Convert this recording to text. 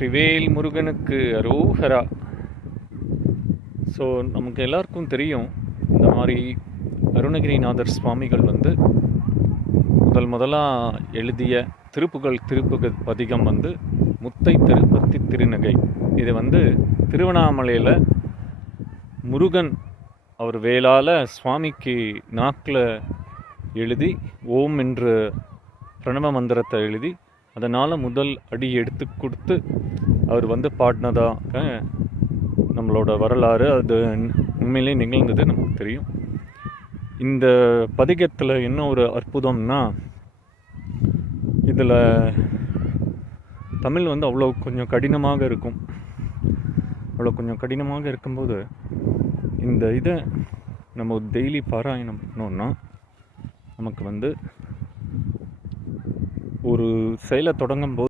வெற்றிவேல் முருகனுக்கு அரோகரா. ஸோ நமக்கு எல்லாருக்கும் தெரியும், இந்த மாதிரி அருணகிரிநாதர் சுவாமிகள் வந்து முதலாக எழுதிய திருப்புகழ் பதிகம் வந்து முத்தை திருப்பத்தி திருநகை. இது வந்து திருவண்ணாமலையில் முருகன் அவர் வேளால் சுவாமிக்கு நாக்கில் எழுதி ஓம் என்ற பிரணவ மந்திரத்தை எழுதி அதனால் முதல் அடி எடுத்து கொடுத்து அவர் வந்து பாடினதாக நம்மளோட வரலாறு. அது உண்மையிலே நிகழ்ந்தது நமக்கு தெரியும். இந்த பதிகத்தில் என்ன ஒரு அற்புதம்னா, இதில் தமிழ் வந்து அவ்வளோ கொஞ்சம் கடினமாக இருக்கும். அவ்வளோ கொஞ்சம் கடினமாக இருக்கும்போது இந்த இதை நம்ம டெய்லி பாராயணம் பண்ணோன்னா நமக்கு வந்து ஒரு செயலை தொடங்கும் போது